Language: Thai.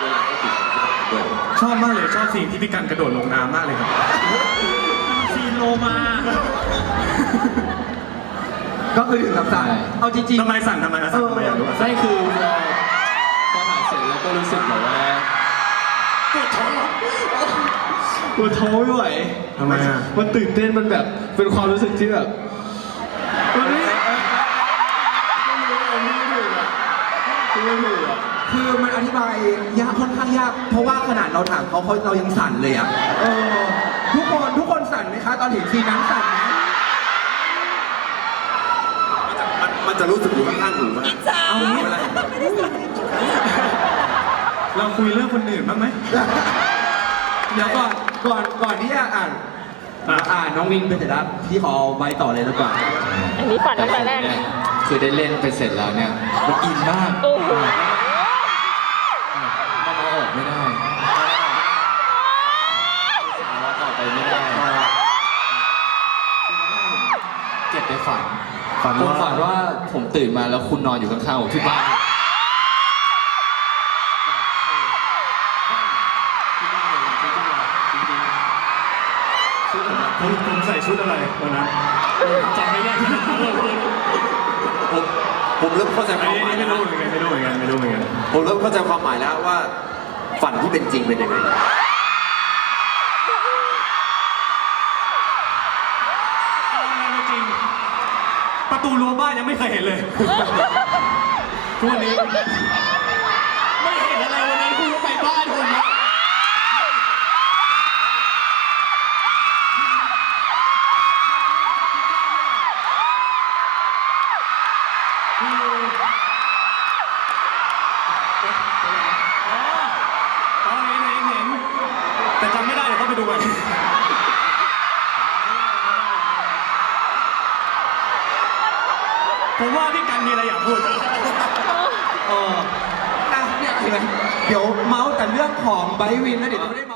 เวลาก็ติดด้วยชอบมากเลยชอบซีนที่พี่กันกระโดดลงน้ำมากเลยครับ ซีนโลมาก็คือถึงกับสั่นเอาจริงทำไมสั่นทำไมนะสั่นทำไมอยากรู้อะใช่คือพอพอถ่ายเสร็จแล้วก็รู้สึกแบบว่าปวดท้องปวดท้องไม่ไหวทำไมอะมันตื่นเต้นมันแบบเป็นความรู้สึกที่แบบมันไม่ไม่รู้เอาไม่ถูกอะไม่ถูกอะ ๆ คื อมันอธิบายยากค่อนข้างยาก เพราะว่าขนาดเราถามเขาเขาเรายังสั่นเลยอะเออทุกคนทุกคนสั่นไหมคะ ตอนเห็นซีนนั้นสั่นไหมมันมันจะรู้สึกอยู่ข้างๆหูมากเอาเวลาเราคุยเรื่องคนอื่นบ้างไหมเดี๋ยวก่อนก่อนก่อนที่จะอ่านอะอ่านน้องวินเป็นเสร็จแล้วพี่ขอเอาใบต่อเลยดีกว่า อันนี้ฝันตั้งแต่แรกเนี่ยคือได้เล่นไปเสร็จแล้วเนี่ยมันอินมาก โอ้โห ฝันฝันผมว่า ฝันว่าผมตื่นมาแล้วคุณนอนอยู่ข้างๆผมที่บ้านผมผมใส่ชุดอะไรวันนั้นจำไม่ได้ผมผมเริ่มเข้าใจคอันวามนี้หมายไม่แล้วรู้เหมือนกันไม่รู้เหมือนกันไม่รู้เหมือนกัน ผมเริ่มเข้าใจความหมายแล้วว่า ฝันที่เป็นจริงเป็นยังไง ประตูรั้วบ้านยังไม่เคยเห็นเลย ทุกวันนี้ ผมว่าพี่กันมีอะไรอยากพูดเอออะเนี่ยเห็นไหมเดี๋ยวเมาส์แต่เรื่องของไบร์ทวินแล้วเดี๋ยวจะไม่ได้เมาส์